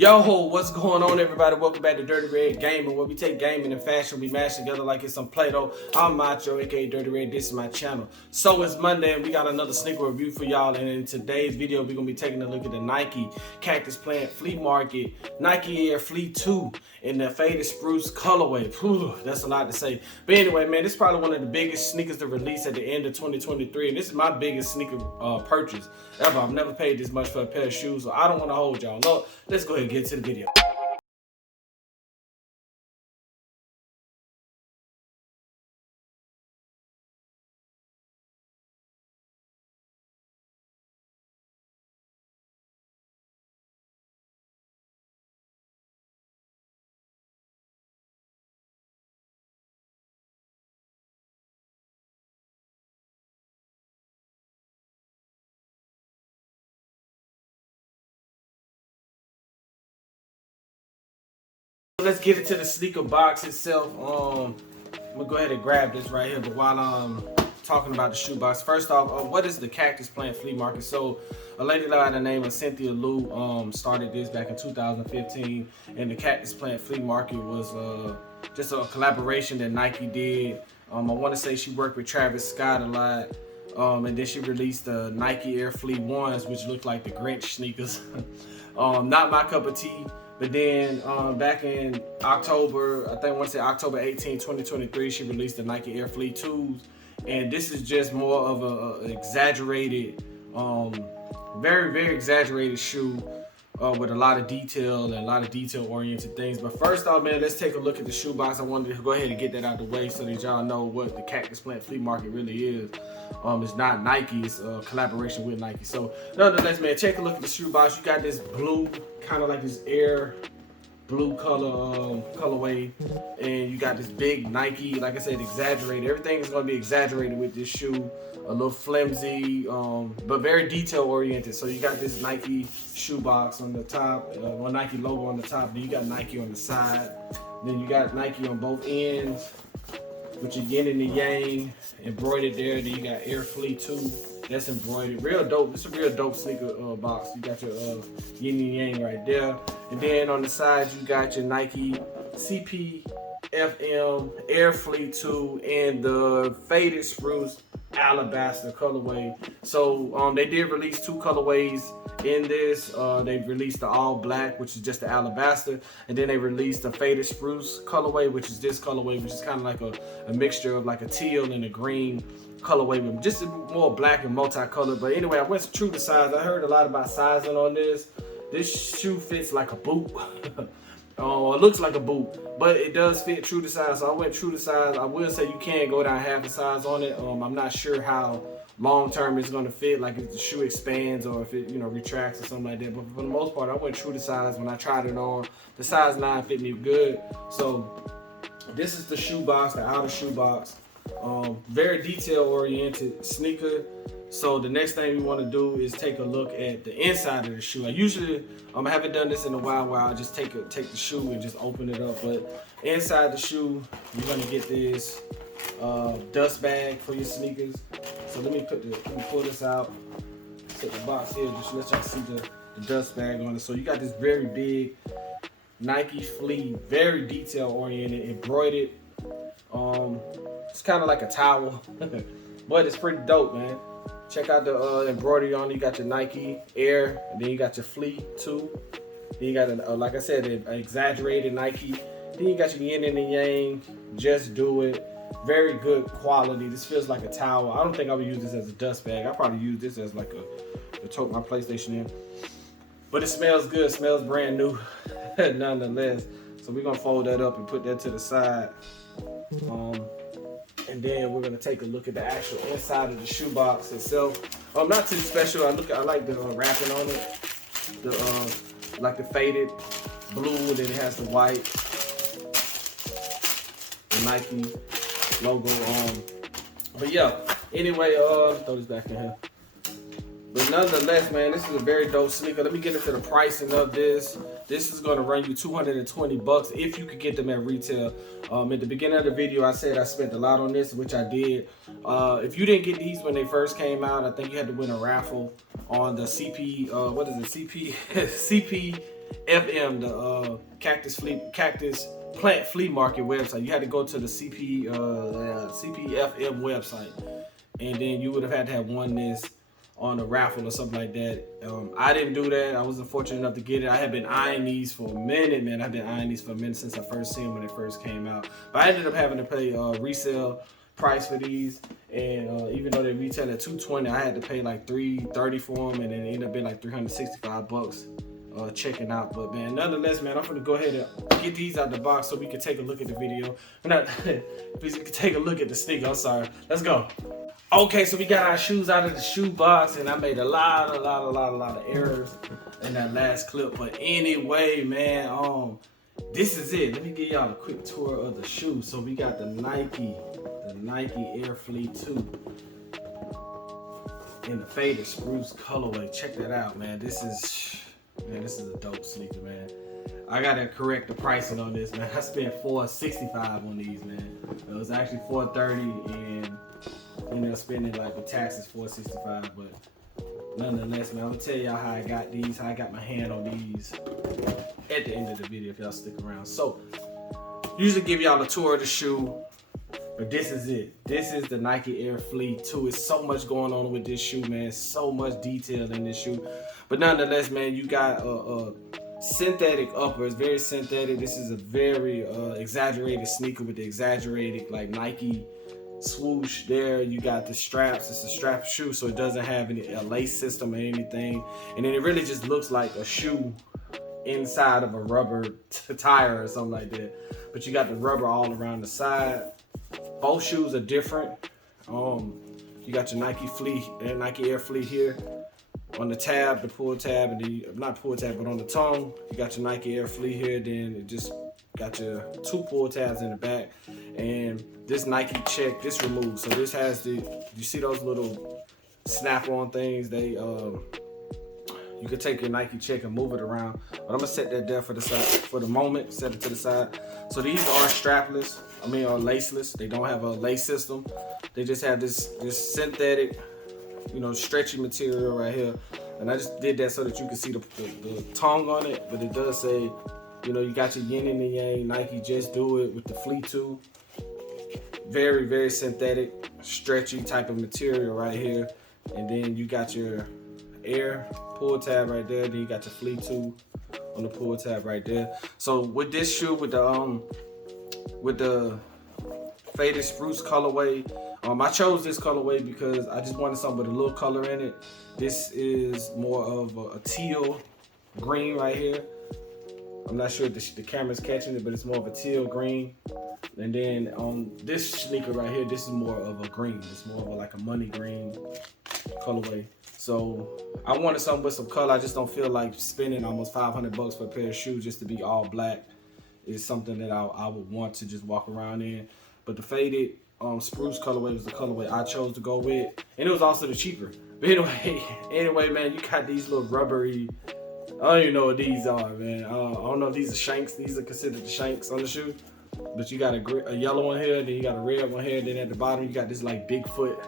Yo, what's going on, everybody? Welcome back to Dirty Red Gaming, where we take gaming and fashion, we mash together like it's some Play-Doh. I'm Macho, aka Dirty Red. This is my channel. So it's Monday, and we got another sneaker review for y'all. And in today's video, we're gonna be taking a look at the Nike Cactus Plant Flea Market Nike Air Flea 2 in the Faded Spruce colorway. Whew, that's a lot to say. But anyway, man, this is probably one of the biggest sneakers to release at the end of 2023, and this is my biggest sneaker purchase ever. I've never paid this much for a pair of shoes, so I don't want to hold y'all up. Let's go ahead and get to the video. Let's get into the sneaker box itself. I'm gonna go ahead and grab this right here. But while I'm talking about the shoe box, first off, what is the Cactus Plant Flea Market? So a lady by the name of Cynthia Liu started this back in 2015, and the Cactus Plant Flea Market was just a collaboration that Nike did. I want to say she worked with Travis Scott a lot. And then she released the Nike Air Flea ones, which looked like the Grinch sneakers. Not my cup of tea. But then back in October, I think I want to say October 18, 2023, she released the Nike Air Flea 2s. And this is just more of a exaggerated, very, very exaggerated shoe with a lot of detail and a lot of detail-oriented things. But first off, man, let's take a look at the shoe box. I wanted to go ahead and get that out the way so that y'all know what the Cactus Plant Flea Market really is. It's not Nike, it's a collaboration with Nike. So nonetheless, man, take a look at the shoe box. You got this blue, kind of like this air blue colorway, and you got this big Nike, like I said, exaggerated. Everything is going to be exaggerated with this shoe. A little flimsy, but very detail oriented. So you got this Nike shoe box on the top, one Nike logo on the top. Then you got Nike on the side. Then you got Nike on both ends, with your yin and the yang embroidered there. Then you got Air Flea 2. That's embroidered. Real dope. It's a real dope sneaker box. You got your yin and yang right there. And then on the sides, you got your Nike CPFM Air Flea 2 and the Faded Spruce Alabaster colorway. So they did release two colorways in this. They released the all black, which is just the alabaster, and then they released the Faded Spruce colorway, which is this colorway, which is kind of like a mixture of like a teal and a green colorway, with just more black and multicolored. But anyway, I went true to size. I heard a lot about sizing on this. This shoe fits like a boot. It looks like a boot, but it does fit true to size. So I went true to size. I will say you can go down half a size on it. I'm not sure how long term it's gonna fit, like if the shoe expands or if it retracts or something like that. But for the most part, I went true to size. When I tried it on, the size 9 fit me good. So this is the shoe box, the outer shoe box. Very detail oriented sneaker. So the next thing we want to do is take a look at the inside of the shoe. I haven't done this in a while where I'll just take the shoe and just open it up. But inside the shoe, you're gonna get this dust bag for your sneakers. So let me pull this out. Set the box here just to let y'all see the dust bag on it. So you got this very big Nike Flea, very detail oriented, embroidered. It's kind of like a towel, but it's pretty dope, man. Check out the embroidery on it. You got your Nike Air, and then you got your Flea 2. Then you got, like I said, an exaggerated Nike. Then you got your yin and the yang, just do it. Very good quality. This feels like a towel. I don't think I would use this as a dust bag. I probably use this as like to tote my PlayStation in. But it smells good. It smells brand new, nonetheless. So we're gonna fold that up and put that to the side. And then we're gonna take a look at the actual inside of the shoe box itself. Not too special. I like the wrapping on it. Like the faded blue, then it has the white, the Nike logo on. But yeah, anyway, throw this back in here. But nonetheless, man, this is a very dope sneaker. Let me get into the pricing of this. This is gonna run you $220 if you could get them at retail. At the beginning of the video, I said I spent a lot on this, which I did. If you didn't get these when they first came out, I think you had to win a raffle on the CP CPFM, the Cactus Plant Flea Market website. You had to go to the CPFM website, and then you would have had to have won this on a raffle or something like that. I didn't do that. I wasn't fortunate enough to get it. I had been eyeing these for a minute, man. I've been eyeing these for a minute since I first seen them when they first came out. But I ended up having to pay resale price for these, and even though they retail at $220, I had to pay like $330 for them, and then it ended up being like $365 checking out. But man, nonetheless, man, I'm gonna go ahead and get these out the box so we can take a look at the video. We can take a look at the sneaker. I'm sorry. Let's go. Okay, so we got our shoes out of the shoe box, and I made a lot of errors in that last clip. But anyway, man, this is it. Let me give y'all a quick tour of the shoe. So we got the Nike Air Flea 2 in the Faded Spruce colorway. Check that out, man. This is a dope sneaker, man. I gotta correct the pricing on this, man. I spent $465 on these, man. It was actually $430, and ended up spending like with taxes $465. But nonetheless, man, I'm gonna tell y'all how I got these, how I got my hand on these at the end of the video if y'all stick around. So usually give y'all a tour of the shoe, but this is it. This is the Nike Air Flea 2. It's so much going on with this shoe, man. So much detail in this shoe. But nonetheless, man, you got a synthetic upper. It's very synthetic. This is a very exaggerated sneaker with the exaggerated like Nike swoosh there. You got the straps. It's a strap shoe, so it doesn't have a lace system or anything. And then it really just looks like a shoe inside of a rubber tire or something like that. But you got the rubber all around the side. Both shoes are different. You got your Nike Air Flea here on the tab, the pull tab, and not pull tab, but on the tongue. You got your Nike Air Flea here. Then it just got your 2 pull tabs in the back, and this Nike check, this removes. So this has you see those little snap-on things? You can take your Nike check and move it around. But I'm gonna set that there for the side for the moment. Set it to the side. So these are strapless. Are laceless. They don't have a lace system. They just have this synthetic, stretchy material right here. And I just did that so that you can see the tongue on it. But it does say, you got your yin and the yang, Nike Just Do It with the Flea 2. Very, very synthetic, stretchy type of material right here. And then you got your Air pull tab right there. Then you got your Flea 2 on the pull tab right there. So with this shoe, with the Faded Spruce colorway, I chose this colorway because I just wanted something with a little color in it. This is more of a teal green right here. I'm not sure if the camera's catching it, but it's more of a teal green. And then on this sneaker right here, this is more of a green. It's more of like a money green colorway. So I wanted something with some color. I just don't feel like spending almost $500 for a pair of shoes just to be all black. Is something that I would want to just walk around in. But the Faded Spruce colorway was the colorway I chose to go with, and it was also the cheaper. But anyway, man, you got these little rubbery, I don't even know what these are, man. I don't know if these are shanks. These are considered the shanks on the shoe. But you got a yellow one here, then you got a red one here, then at the bottom you got this like Bigfoot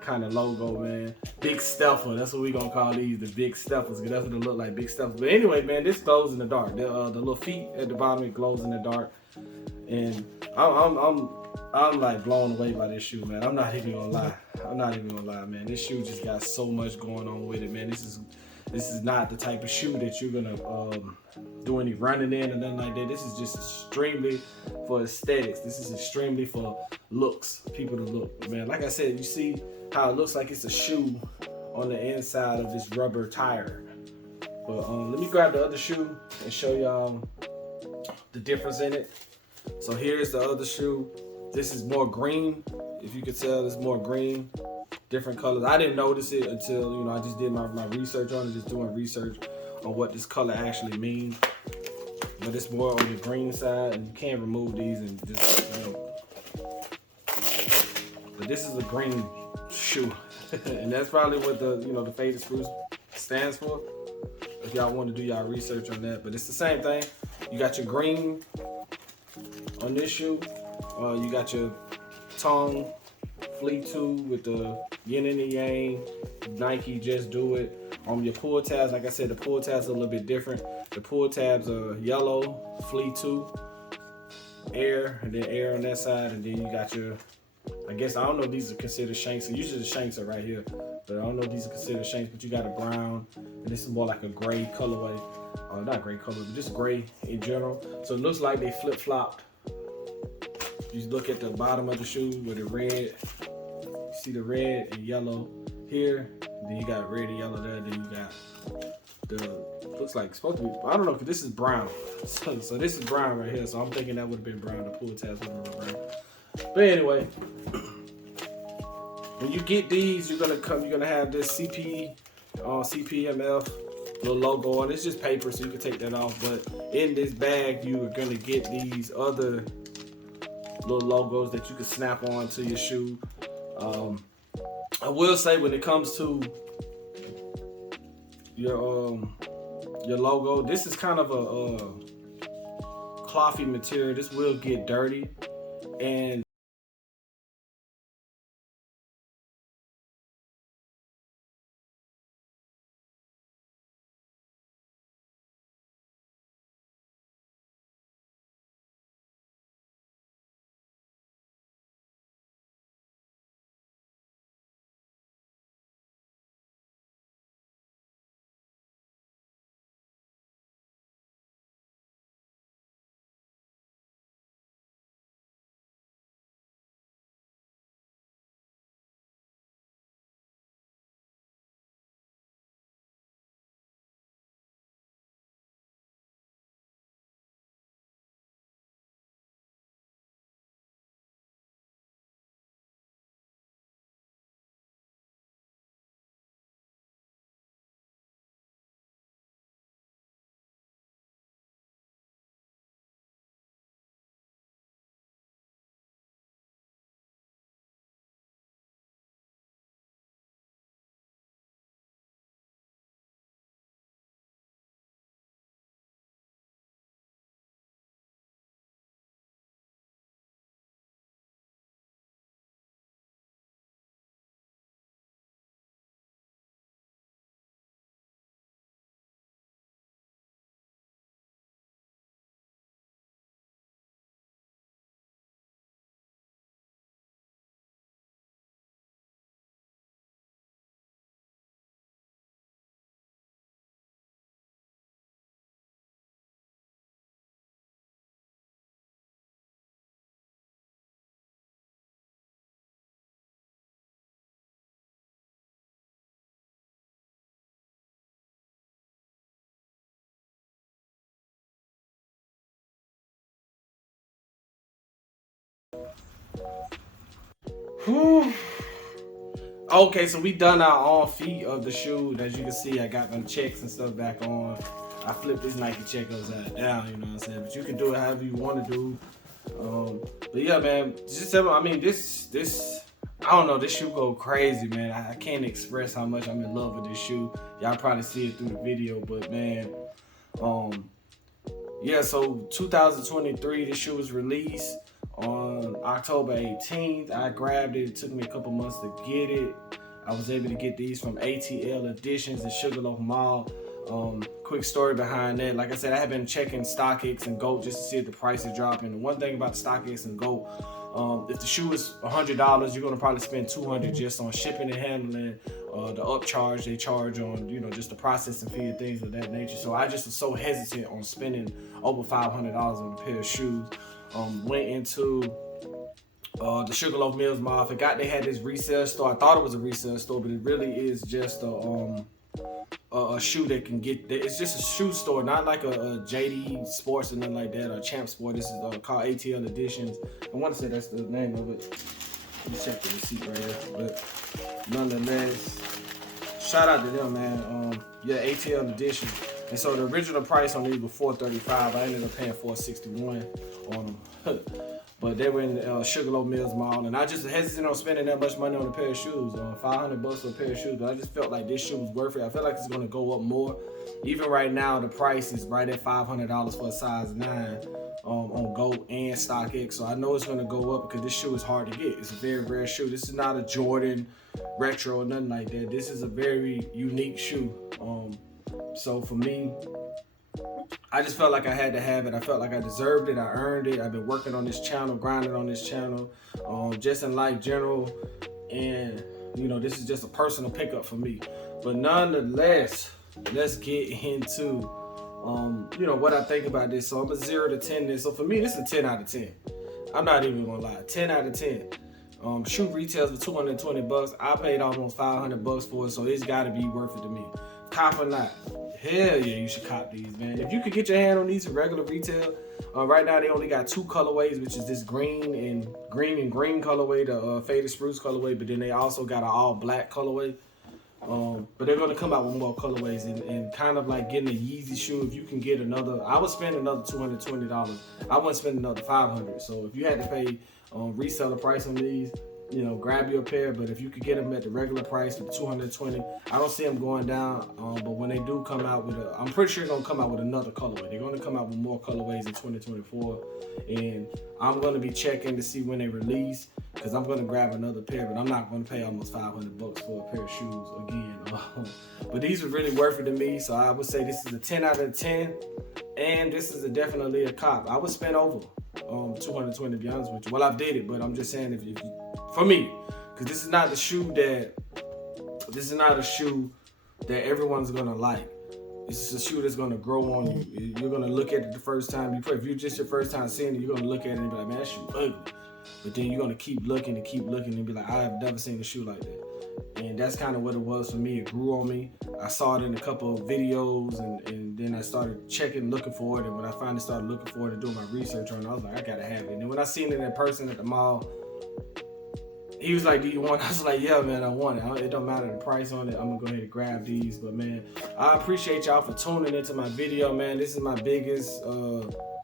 kind of logo, man. Big Stuffer, that's what we gonna call these, the Big Stuffers, because that's what they look like, Big Stuffers. But anyway, man, this glows in the dark. The little feet at the bottom, it glows in the dark. And I'm like blown away by this shoe, man. I'm not even gonna lie, man. This shoe just got so much going on with it, man. This is not the type of shoe that you're gonna do any running in or nothing like that. This is just extremely for aesthetics. This is extremely for looks, people to look, man. Like I said, you see how it looks like it's a shoe on the inside of this rubber tire. But let me grab the other shoe and show y'all the difference in it. So here's the other shoe. This is more green. If you could tell, it's more green, different colors. I didn't notice it until, I just did my research on it, just doing research on what this color actually means. But it's more on the green side, and you can't remove these and just, But this is a green shoe. And that's probably what the Faded Spruce stands for. If y'all want to do y'all research on that. But it's the same thing. You got your green on this shoe. You got your tongue Flea 2 with the yin and the yang. Nike Just Do It. Your pull tabs, like I said, the pull tabs are a little bit different. The pull tabs are yellow, Flea 2, Air, and then Air on that side, and then you got your, I guess, I don't know if these are considered shanks. So usually the shanks are right here, but I don't know if these are considered shanks, but you got a brown, and this is more like a gray colorway. Not gray color, but just gray in general. So it looks like they flip-flopped. You look at the bottom of the shoe with the red. You see the red and yellow here. Then you got red and yellow there. Then you got the, looks like supposed to be, I don't know, because this is brown. So this is brown right here. So I'm thinking that would have been brown. The pull tabs would have been brown. But anyway, when you get these, you're gonna have this CPFM little logo on. It's just paper, so you can take that off. But in this bag, you are gonna get these other little logos that you can snap on to your shoe. I will say when it comes to your logo, this is kind of a clothy material. This will get dirty, and whew. Okay, so we done our on feet of the shoe. As you can see, I got them checks and stuff back on. I flipped this Nike check upside down, you know what I'm saying? But you can do it however you want to do. But yeah, man, just tell me, I mean, this, I don't know, this shoe go crazy, man. I can't express how much I'm in love with this shoe. Y'all probably see it through the video, but man, yeah, so 2023, this shoe was released on October 18th. I grabbed it. It took me a couple months to get it. I was able to get these from ATL Editions in Sugarloaf Mall. Quick story behind that. Like I said, I have been checking StockX and GOAT just to see if the price is dropping. And one thing about StockX and GOAT, if the shoe is $100, you're gonna probably spend $200 just on shipping and handling, the upcharge they charge on, you know, just the processing fee and things of that nature. So I just was so hesitant on spending over $500 on a pair of shoes. Went into the Sugarloaf Mills Mall. I forgot they had this resale store. I thought it was a resale store, but it really is just a shoe that can get. It's just a shoe store, not like a JD Sports or nothing like that, or Champ Sport. This is called ATL Editions. I want to say that's the name of it. Let me check the receipt right here. But nonetheless, shout out to them, man. Yeah, ATL Edition. And so the original price on these was $435. I ended up paying $461 on them. But they were in the Sugarloaf Mills Mall, and I just hesitant on spending that much money on a pair of shoes, $500 for a pair of shoes. But I just felt like this shoe was worth it. I feel like it's gonna go up more. Even right now, the price is right at $500 for a size 9. on GOAT and StockX. So I know it's gonna go up because this shoe is hard to get. It's a very rare shoe. This is not a Jordan retro or nothing like that. This is a very unique shoe. So for me, I just felt like I had to have it. I felt like I deserved it. I earned it. I've been working on this channel, grinding on this channel, just in life general. And, you know, this is just a personal pickup for me. But nonetheless, let's get into, you know, what I think about this. So I'm a 0 to 10 this. So for me, this is a 10 out of 10. I'm not even gonna lie, 10 out of 10. Shoe retails for $220. I paid almost $500 for it, so it's gotta be worth it to me. Cop or not, hell yeah, you should cop these, man. If you could get your hand on these for regular retail, right now they only got 2 colorways, which is this green and green colorway, the Faded Spruce colorway, but then they also got an all black colorway. But they're gonna come out with more colorways and kind of like getting a Yeezy shoe. If you can get another, I would spend another $220. I wouldn't spend another $500. So if you had to pay reseller price on these, you know, grab your pair. But if you could get them at the regular price of $220, I don't see them going down. But when they do come out with I'm pretty sure they're gonna come out with another colorway. They're gonna come out with more colorways in 2024, and I'm gonna be checking to see when they release, because I'm gonna grab another pair. But I'm not gonna pay almost $500 for a pair of shoes again. But these are really worth it to me, so I would say this is a 10 out of 10, and this is definitely a cop. I would spend over $220 to be honest with you. Well, I did it, but I'm just saying if you, for me, because this is not a shoe that everyone's gonna like. This is a shoe that's gonna grow on you. You're gonna look at it the first time you play. If you're just your first time seeing it, you're gonna look at it and be like, man, that shoe ugly. But then you're gonna keep looking and be like, I have never seen a shoe like that. And that's kind of what it was for me. It grew on me. I saw it in a couple of videos, and then I started checking, looking for it. And when I finally started looking for it and doing my research on it, I was like, I gotta have it. And then when I seen it in person at the mall, he was like, do you want it? I was like, yeah, man, I want it. It don't matter the price on it. I'm gonna go ahead and grab these. But man, I appreciate y'all for tuning into my video, man. This is my biggest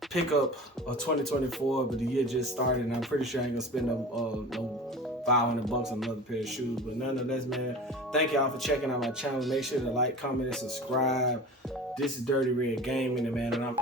pickup of 2024, but the year just started, and I'm pretty sure I ain't gonna spend no $500 on another pair of shoes. But nonetheless, man, thank y'all for checking out my channel. Make sure to like, comment, and subscribe. This is Dirty Red Gaming, man, and I'm